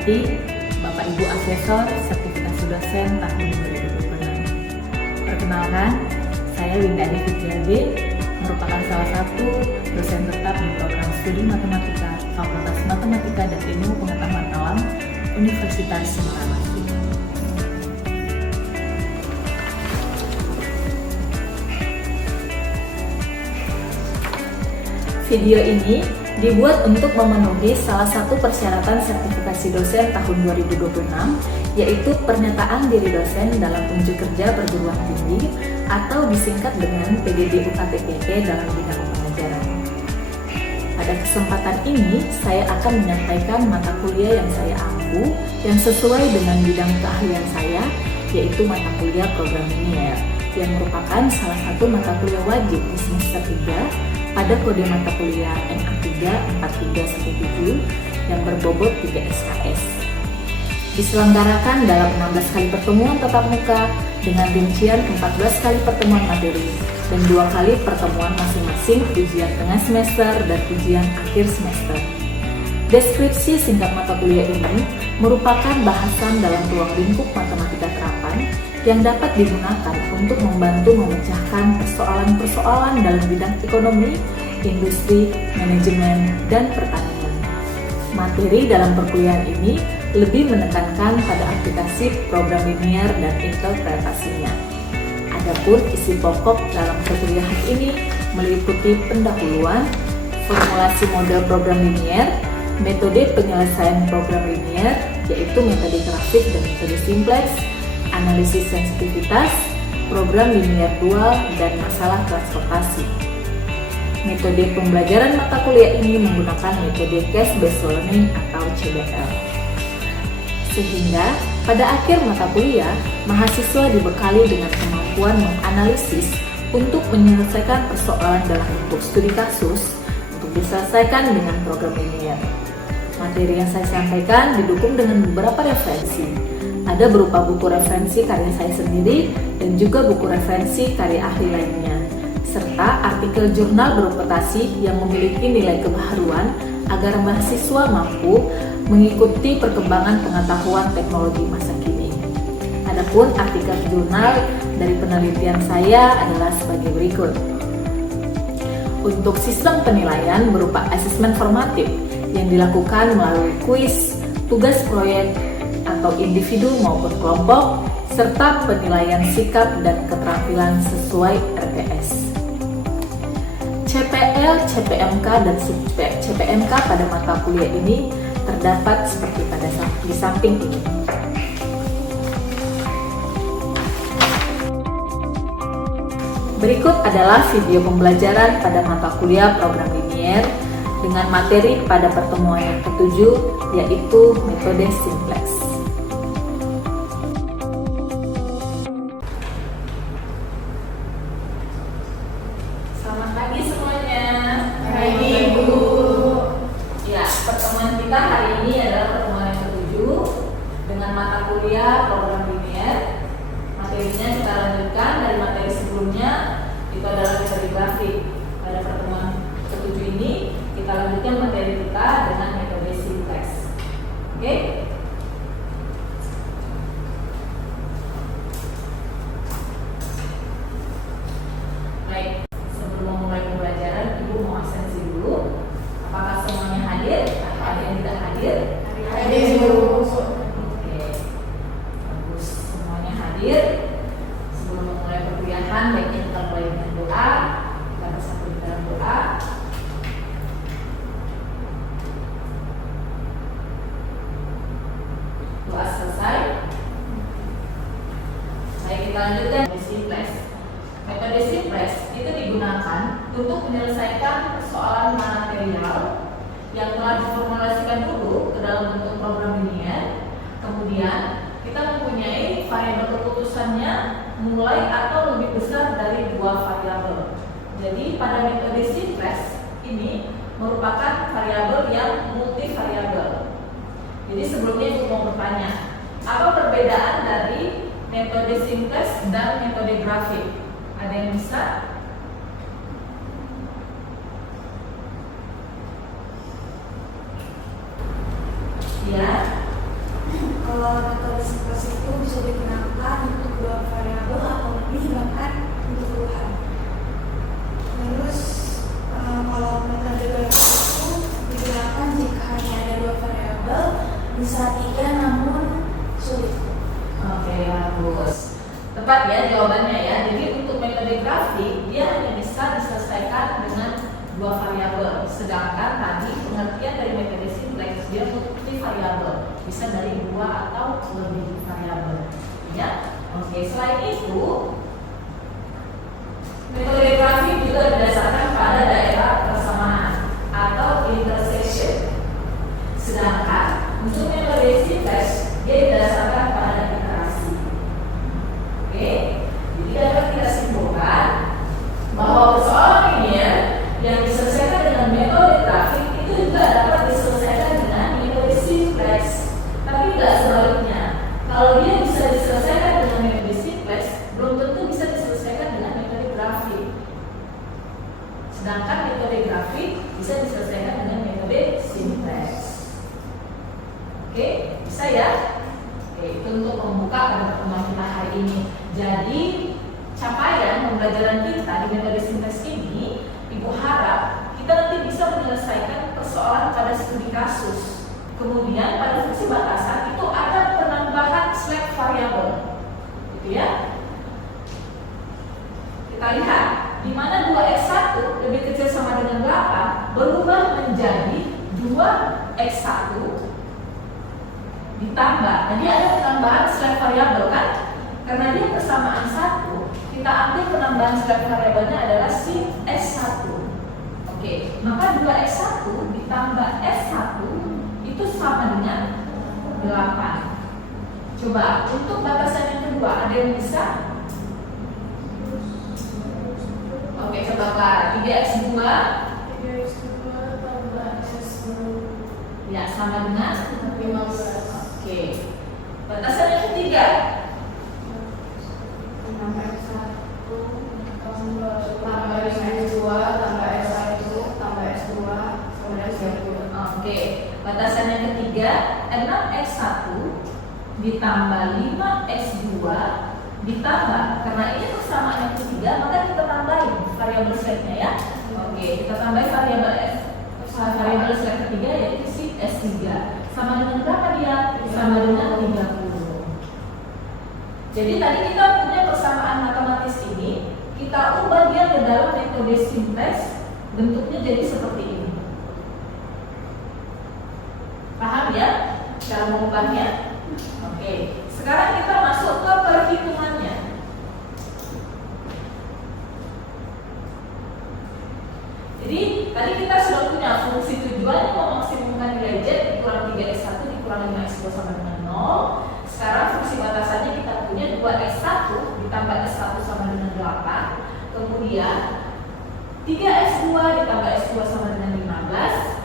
hormati Bapak Ibu Asesor Sertifikasi Dosen tahun 2026. Perkenalkan, saya Winda Devi Tiabe, merupakan salah satu dosen tetap di program studi Matematika Fakultas Matematika dan Ilmu Pengetahuan Alam Universitas Semarang. Video ini dibuat untuk memenuhi salah satu persyaratan sertifikasi dosen tahun 2026, yaitu pernyataan diri dosen dalam unjuk kerja perguruan tinggi atau disingkat dengan PGD-UKT-PP dalam bidang pengajaran. Pada kesempatan ini, saya akan menyampaikan mata kuliah yang saya ampu yang sesuai dengan bidang keahlian saya, yaitu mata kuliah program linear, yang merupakan salah satu mata kuliah wajib di semester 3 pada kode mata kuliah NA3 4317 yang berbobot 3 SKS. Diselenggarakan dalam 16 kali pertemuan tatap muka dengan rincian 14 kali pertemuan materi dan 2 kali pertemuan masing-masing ujian tengah semester dan ujian akhir semester. Deskripsi singkat mata kuliah ini merupakan bahasan dalam ruang lingkup matematika terapan yang dapat digunakan untuk membantu memecahkan persoalan-persoalan dalam bidang ekonomi, industri, manajemen, dan pertanian. Materi dalam perkuliahan ini lebih menekankan pada aplikasi program linear dan interpretasinya. Adapun isi pokok dalam perkuliahan ini meliputi pendahuluan, formulasi model program linear, metode penyelesaian program linear, yaitu metode grafik dan metode simplex, analisis sensitivitas, program linear dual, dan masalah transportasi. Metode pembelajaran mata kuliah ini menggunakan metode case-based learning atau CBL. Sehingga pada akhir mata kuliah, mahasiswa dibekali dengan kemampuan menganalisis untuk menyelesaikan persoalan dalam bentuk studi kasus untuk diselesaikan dengan program linear. Materi yang saya sampaikan didukung dengan beberapa referensi. Ada berupa buku referensi karya saya sendiri dan juga buku referensi karya ahli lainnya, serta artikel jurnal bereputasi yang memiliki nilai kebaharuan agar mahasiswa mampu mengikuti perkembangan pengetahuan teknologi masa kini. Adapun artikel jurnal dari penelitian saya adalah sebagai berikut. Untuk sistem penilaian berupa asesmen formatif yang dilakukan melalui kuis, tugas proyek, atau individu maupun kelompok, serta penilaian sikap dan keterampilan sesuai RTS. CPL, CPMK, dan CPMK pada mata kuliah ini terdapat seperti di samping ini. Berikut adalah video pembelajaran pada mata kuliah program linear dengan materi pada pertemuan yang ke-7, yaitu metode simplex. Selamat pagi semuanya. Pagi, Bu. Ya, pertemuan kita hari ini adalah pertemuan yang ke-7 dengan mata kuliah program linear. Materinya kita lanjutkan dari materi sebelumnya, itu adalah metode grafik. Pada pertemuan ke-7 ini kita lanjutkan materi kita dengan metode simplex. Oke? Baik, sebelum memulai pembelajaran, Ibu mau absensi dulu. Apakah semuanya hadir? Atau ada yang tidak hadir? Hadir, Bu. Oke, bagus. Semuanya hadir. Sebelum memulai perkuliahan, baiknya kita mulai dengan doa. Kita bersatu di dalam doa. Doa selesai. Baik, kita lanjutkan metode simplex. Metode simplex itu digunakan untuk menyelesaikan persoalan material yang telah diformulasikan dulu ke dalam bentuk program linear. Kemudian kita mempunyai variabel keputusannya mulai atau lebih besar dari 2 variabel. Jadi pada metode simplex ini merupakan variabel yang multivariabel. Jadi sebelumnya Ibu mau bertanya, apa perbedaan dari metode simplex dan metode grafik? Ada yang bisa? Ya, kalau metode simpleks itu bisa digunakan untuk dua variabel atau lebih bahkan untuk puluhan. Terus kalau metode grafik itu digunakan jika hanya ada dua variabel, bisa tiga namun sulit. Oke, bagus. Tepat ya jawabannya ya. Jadi untuk metode grafik dia hanya bisa diselesaikan dengan dua variabel. Sedangkan tadi pengertian dari metode simpleks dia multi variabel, bisa dari dua atau lebih variabel. Ya. Oke, selain itu metode grafik juga berdasarkan pada daerah persamaan atau intersection. Sedangkan untuk metode simpleks dia berdasarkan pada iterasi. Oke, jadi dapat kita simpulkan bahwa persoalan linear yang diselesaikan dengan metode grafik itu juga dapat diselesaikan dengan metode simpleks. Tapi tidak sebaliknya. Kalau dia bisa diselesaikan dengan metode simpleks, belum tentu bisa diselesaikan dengan metode grafik. Sedangkan metode grafik bisa diselesaikan dengan metode simpleks. Oke, bisa ya? Oke, itu untuk membuka pada pertemuan kita hari ini. Jadi capaian pembelajaran kita di metode simpleks ini, Ibu harap kita nanti bisa menyelesaikan persoalan pada studi kasus. Kemudian pada fungsi batasan itu ada penambahan slack variabel, gitu ya. Kita lihat di mana 2x1 lebih kecil sama dengan 8 berubah menjadi 2x1 ditambah. Jadi ada penambahan slack variabel kan? Karena dia persamaan 1, kita ambil penambahan slack variabelnya adalah si S1. Oke, maka 2x1 ditambah S1 itu sama dengan 8. Coba untuk batasan yang kedua ada yang bisa? Oke, coba Kak, 3x2 tambah S2 ya sama dengan 15. Oke, batasan yang ketiga 6x1 tambah S2 tambah S1 tambah S2 kemudian 30. Oke, batasan yang ketiga 6x1 ditambah 5x2 ditambah, karena ini persamaan yang ketiga maka kita tambahin variabel slacknya ya. Oke, kita tambahin variabel f. Variabel slack ketiga yaitu si S3. Sama dengan berapa dia? Sama dengan 30. Jadi tadi kita punya persamaan matematis ini, kita ubah dia ke dalam metode simpleks, bentuknya jadi seperti ini. Paham ya cara mengubahnya? Oke, sekarang kita masuk ke perhitungannya. Jadi tadi kita sudah punya fungsi tujuannya memaksimumkan nilai Z dikurang 3x1 dikurang 5x2 sama dengan 0. Sekarang fungsi batasannya kita punya 2x1 ditambah s1 sama dengan 8. Kemudian 3x2 ditambah s2 sama dengan 15.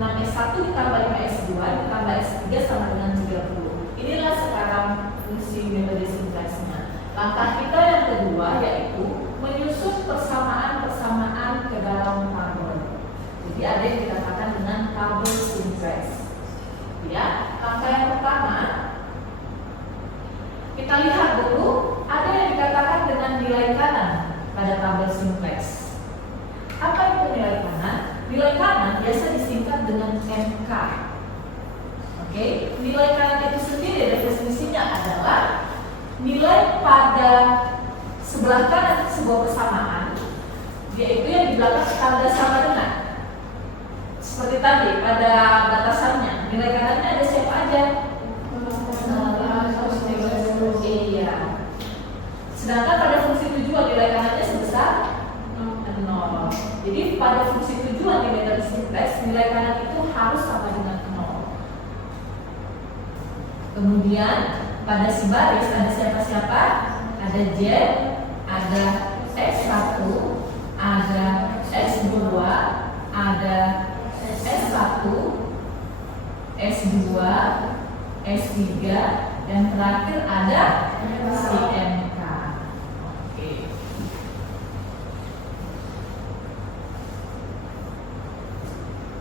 6x1 ditambah 5x2 ditambah s3 sama dengan 30. Inilah sekarang fungsi metode simpleksnya. Langkah kita yang kedua yaitu menyusun persamaan-persamaan ke dalam tabel. Jadi ada yang dikatakan dengan tabel simpleks. Ya, langkah yang pertama kita lihat dulu ada yang dikatakan dengan nilai kanan pada tabel simpleks. Apa itu nilai kanan? Nilai kanan biasa disingkat dengan NK. Oke, nilai kanan itu sendiri definisinya adalah nilai pada sebelah kanan sebuah persamaan, yaitu yang di belakang tanda sama dengan. Seperti tadi pada batasannya, nilai kanannya ada siapa aja? Iya. Sedangkan pada fungsi tujuan nilai kanannya sebesar 0. Jadi pada fungsi tujuan di metode simpleks nilai kanan itu harus sama dengan 0. Kemudian pada si baris ada siapa-siapa? Ada Z, ada X1, ada X2, ada S1, S2, S3, dan terakhir ada si MK. Oke.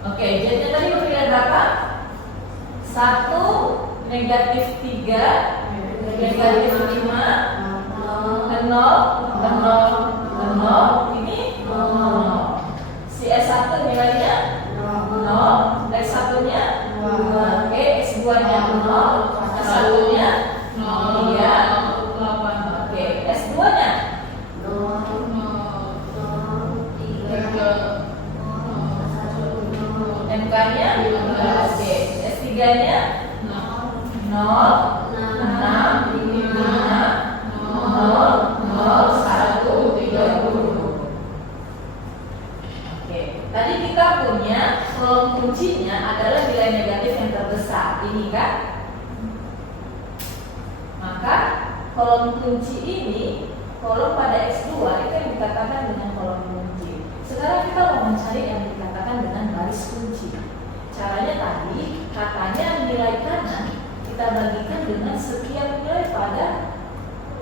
Oke, Z-nya tadi bernilai berapa? 1, 5, negatif 3, negatif 5, 0, 0, ini 0. Si S1 nilainya 0, X1 nya 2, oke, X2 nya 0, S1 nya 3, oke, S2 nya MK nya oke, S3 nya 0, 6, 5, 0, 0, 1, 30. Oke, tadi kita punya kolom kuncinya adalah nilai negatif yang terbesar, ini kan? Maka kolom kunci ini, kolom pada X2 itu yang dikatakan dengan kolom kunci. Sekarang kita mau mencari yang dikatakan dengan baris kunci. Caranya tadi, katanya nilai kanan kita bagikan dengan sekian nilai pada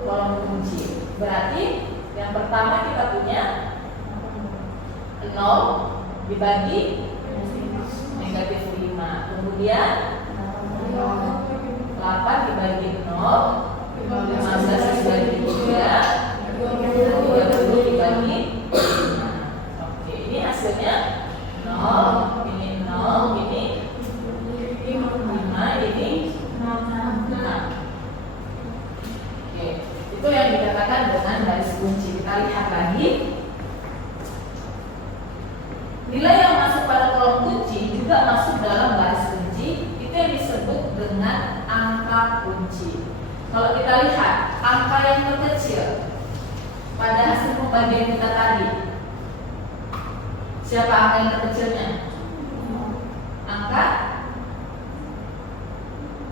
kolom kunci. Berarti yang pertama kita punya 0 dibagi negatif 5. Kemudian 8 dibagi 0, 15 dibagi 3, 30 dibagi 5. Oke, ini hasilnya 0, ini 0, ini 5, ini 6. Oke, itu yang dikatakan dengan baris kunci. Kita lihat lagi. Nilai yang masuk pada kolom kunci juga masuk dalam baris kunci. Itu yang disebut dengan angka kunci. Kalau kita lihat angka yang terkecil pada hasil pembagian kita tadi, siapa angka yang terkecilnya?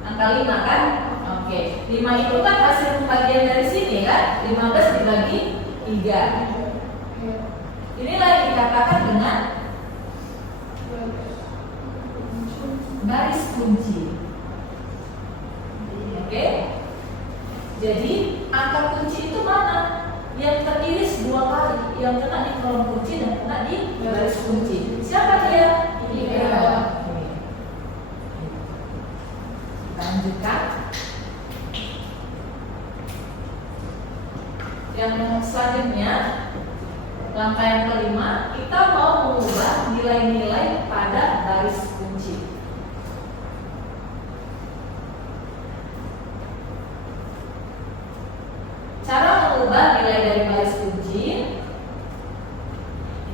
Angka 5 kan? Oke, 5 itu kan hasil pembagian dari sini kan? 15 dibagi 3. Inilah yang dikatakan dengan baris kunci. Oke? Jadi angka kunci itu mana? Yang teriris 2 kali, yang kena di kolom kunci dan kena di baris kunci. Siapa dia? Iya. Lanjutkan. Yang selanjutnya, langkah yang kelima, kita mau mengubah nilai-nilai pada baris kunci. Cara mengubah nilai dari baris kunci,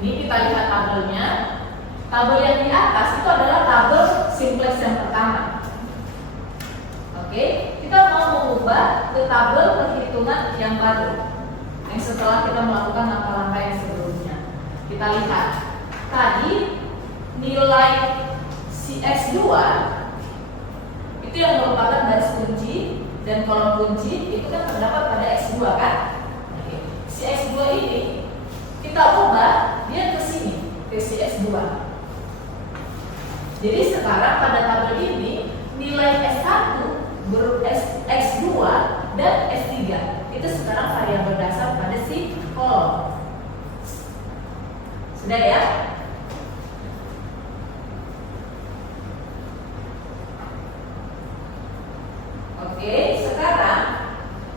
ini kita lihat tabelnya. Tabel yang di atas itu adalah tabel simplex yang pertama. Oke, kita mau mengubah ke tabel perhitungan yang baru, yang setelah kita melakukan langkah-langkah yang sebelumnya. Kita lihat tadi nilai si X2 itu yang merupakan baris kunci dan kolom kunci itu kan terdapat pada X2 kan? Oke. Si X2 ini kita ubah dia ke sini, ke si X2. Jadi sekarang pada tabel ini nilai S1, X2 dan S3 itu sekarang variabel dasar pada si kolom. Sudah ya? Oke, sekarang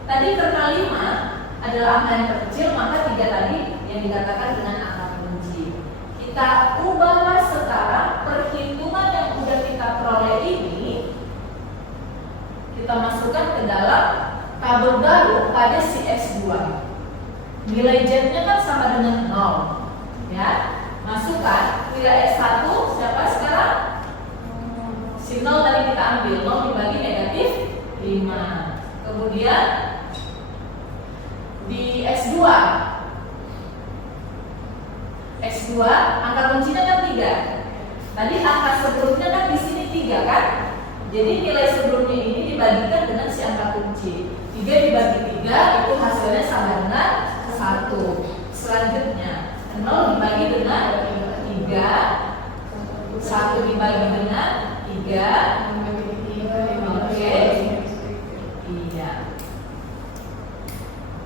tadi karena 5 adalah angka yang terkecil, maka 3 tadi yang dikatakan dengan angka kunci. Kita ubahlah sekarang perhitungan yang sudah kita peroleh ini, kita masukkan ke dalam tabel baru pada si X2. Nilai Z-nya kan sama dengan 0. Ya, masukkan nilai S1 siapa sekarang? Si 0 tadi kita ambil, 0 dibagi negatif 5. Kemudian di X2 angka kuncinya kan 3. Tadi angka sebelumnya kan di sini 3 kan? Jadi nilai sebelumnya ini dibagikan dengan si angka kunci. 3 dibagi 3 itu hasilnya sama dengan 1. Selanjutnya 0 dibagi dengan 3, 1 dibagi dengan 3. Oke. Iya.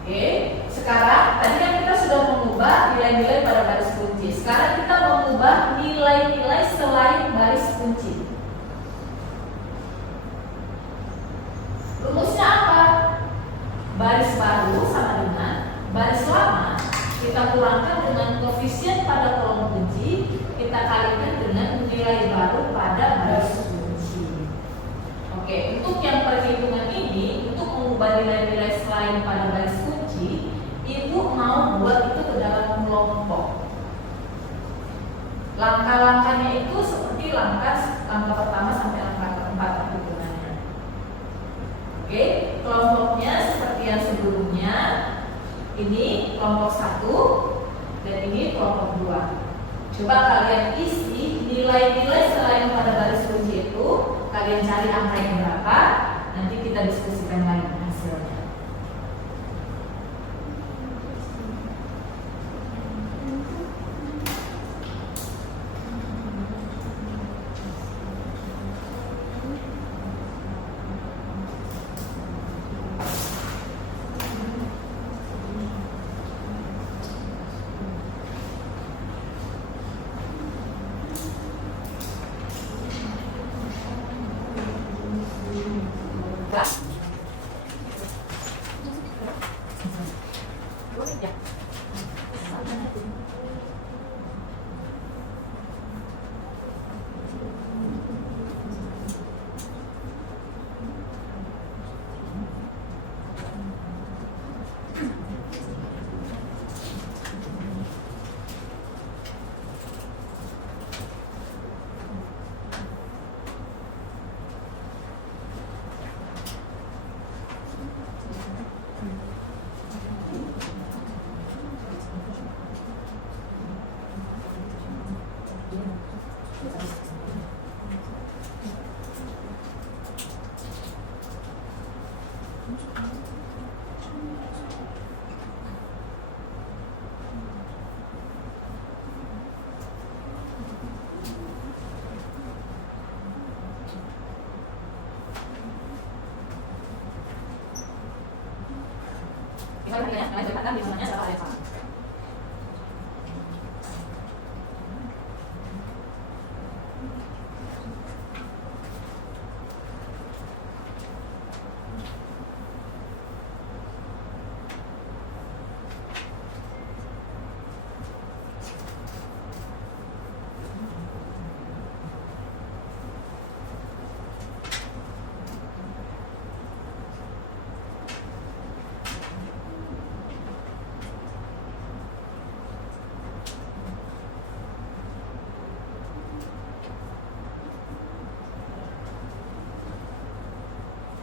Oke. Sekarang tadi kan kita sudah mengubah nilai-nilai pada baris kunci. Sekarang kita mengubah nilai-nilai selain baris kunci. kita kurangkan dengan koefisien pada kolom kunci, kita kalikan dengan nilai baru pada baris kunci. Oke, untuk yang perhitungan ini, untuk mengubah nilai-nilai selain pada baris kunci, Ibu mau buat itu ke dalam kelompok. Langkah-langkahnya itu seperti langkah pertama sampai langkah keempat perhitungannya. Oke, kelompoknya seperti yang sebelumnya. Ini kelompok 1 dan ini kelompok 2. Coba kalian isi nilai-nilai selain pada baris kunci itu, kalian cari angka yang berapa, nanti kita diskusikan lagi hasilnya.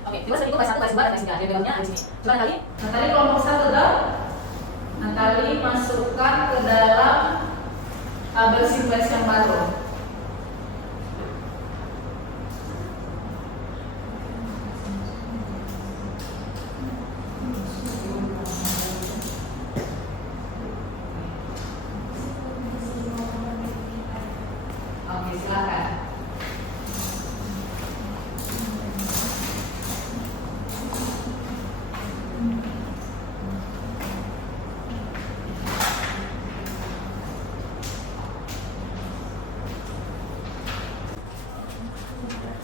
Oke, coba itu baris 1, baris 2, dan baris 3. Diagramnya ada di sini. Coba Natali kelompok 1 dong. Natali masukkan ke dalam tabel sequence yang baru. Oke, silakan.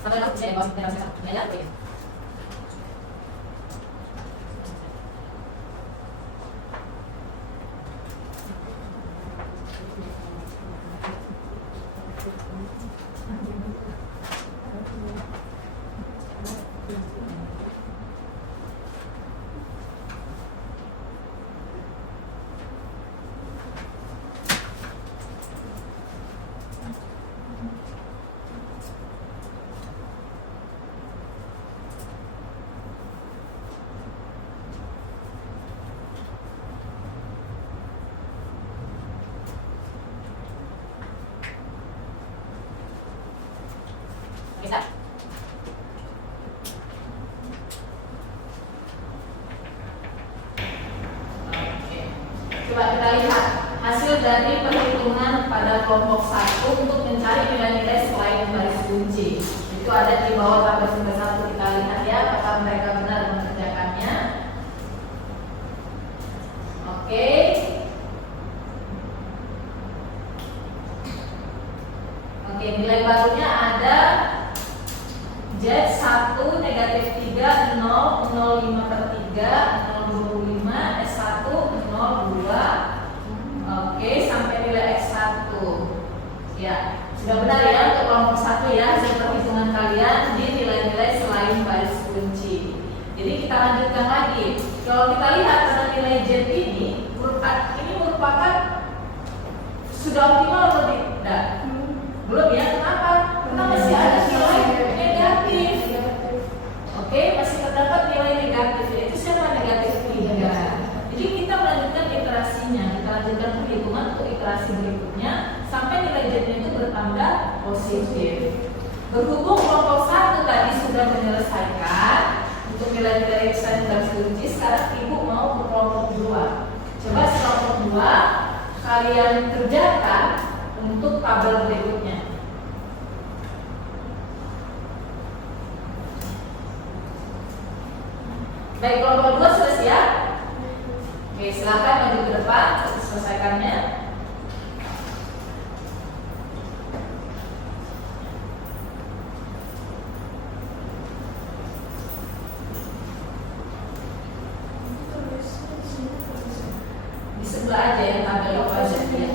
Sampai dapat saya bawa sebentar saya ya. Oke. Bisa? Oke. Coba kita lihat hasil dari perhitungan pada kelompok 1 untuk mencari nilai-nilai selain baris kunci. Itu ada di bawah tabel sumber 1. Kita lihat ya apakah mereka benar mengerjakannya. Oke. Oke, nilai barunya ada Z1 negatif 3 0 0,5/3 0,25 S1 0,2 Ya, sudah benar ya untuk kelompok 1 ya, hasil perhitungan kalian di nilai-nilai selain baris kunci. Jadi kita lanjutkan lagi. Kalau kita lihat pada nilai Z ini, huruf A ini merupakan sudah optimal atau tidak? Belum ya, kenapa? Karena masih ada nilai negatif. Oke, masih terdapat nilai negatif, yaitu siapa negatif 3. Jadi kita melanjutkan iterasinya, kita lanjutkan perhitungan untuk iterasi berikutnya sampai nilai Z-nya itu bertambah positif. Berhubung kelompok 1 tadi sudah menyelesaikan untuk nilai-nilai selain baris kunci, sekarang ibu mau ke kelompok 2. Coba kelompok 2 kalian kerjakan untuk tabel berikutnya. Baik, kelompok 2 sudah siap? Oke, silakan maju ke depan untuk selesaikannya. Di sebelah aja yang tabel ya.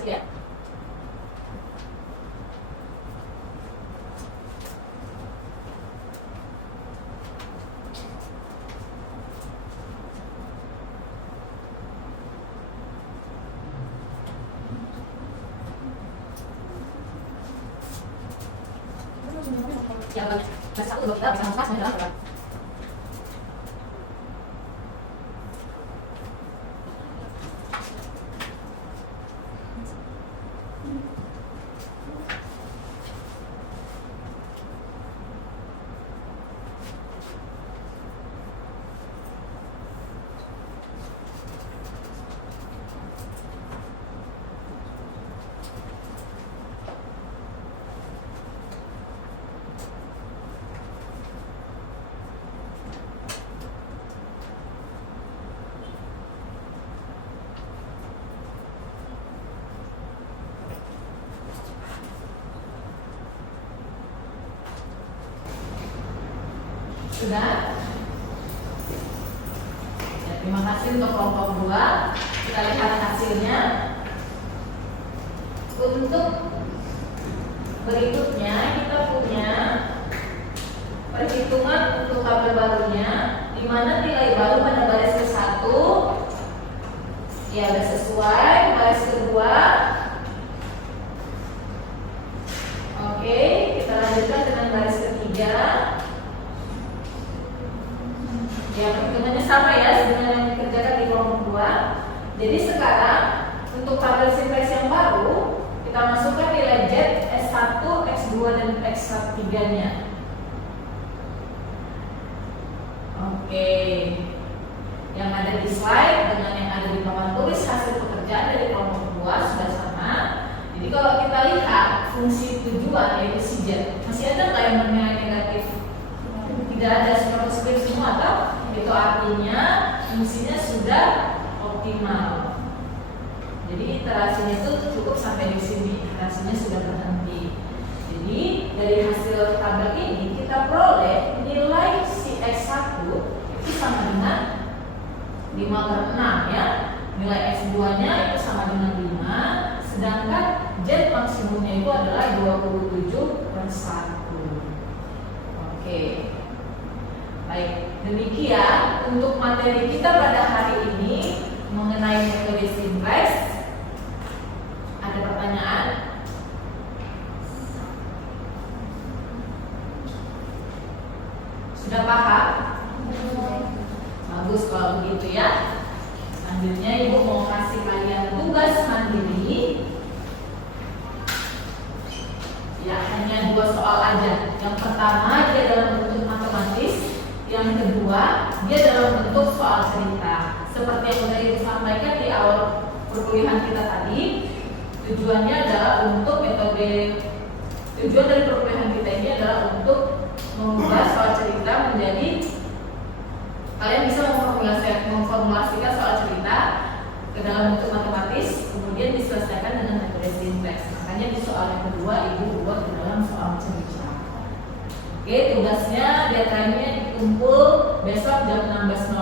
Ya. Ya, masih satu kita bisa masuk adalah berapa? Sudah? Ya, terima kasih untuk kelompok 2. Kita lihat hasilnya. Untuk berikutnya kita punya perhitungan untuk tabel barunya, di mana nilai baru pada baris ke-1 ya sudah sesuai, baris kedua. Oke, kita lanjutkan dengan baris ketiga. Ya, perhitungannya sama ya dengan yang dikerjakan di kelompok 2. Jadi sekarang untuk tabel simplex yang baru, kita masukkan nilai Z, S1, X2 dan X3-nya. Oke. Yang ada di slide dengan yang ada di papan tulis hasil pekerjaan dari kelompok 2 sudah sama. Jadi kalau kita lihat fungsi tujuan yaitu si Z, masih ada nggak yang bernilai negatif? Tidak ada, seperti semua atau? Itu artinya fungsinya sudah optimal. Jadi iterasinya itu cukup sampai di sini, iterasinya sudah berhenti. Jadi dari hasil tabel ini kita peroleh nilai si X1 itu sama dengan 5/6 ya. Nilai X2-nya itu sama dengan 5, sedangkan Z maksimumnya itu adalah 27/1. Oke. Oke. Baik, demikian untuk materi kita pada hari ini mengenai metode simplex. Ada pertanyaan? Sudah paham? Bagus kalau begitu ya. Selanjutnya Ibu mau kasih kalian tugas mandiri. Ya, hanya 2 soal aja. Yang pertama dia dalam bentuk matematis, yang kedua dia dalam bentuk soal cerita. Seperti yang sudah Ibu sampaikan di awal perkuliahan kita tadi, tujuannya adalah untuk tujuan dari perkuliahan kita ini adalah untuk mengubah soal cerita menjadi kalian bisa memformulasikan soal cerita ke dalam bentuk matematis, kemudian diselesaikan dengan metode simplex. Makanya di soal yang kedua Ibu buat ke dalam soal cerita. Oke, tugasnya deadline-nya dikumpul besok jam 16.00.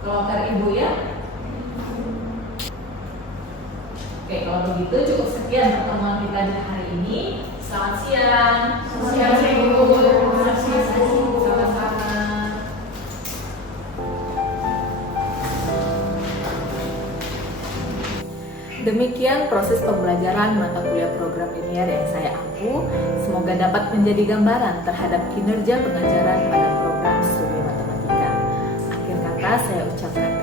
Kelompok Ibu ya. Oke, kalau begitu cukup sekian pertemuan kita di hari ini. Selamat siang. Selamat siang, Ibu. Sama-sama. Demikian proses pembelajaran mata kuliah program linear yang saya ampu. Semoga dapat menjadi gambaran terhadap kinerja pengajaran pada program studi matematika. Akhir kata saya ucapkan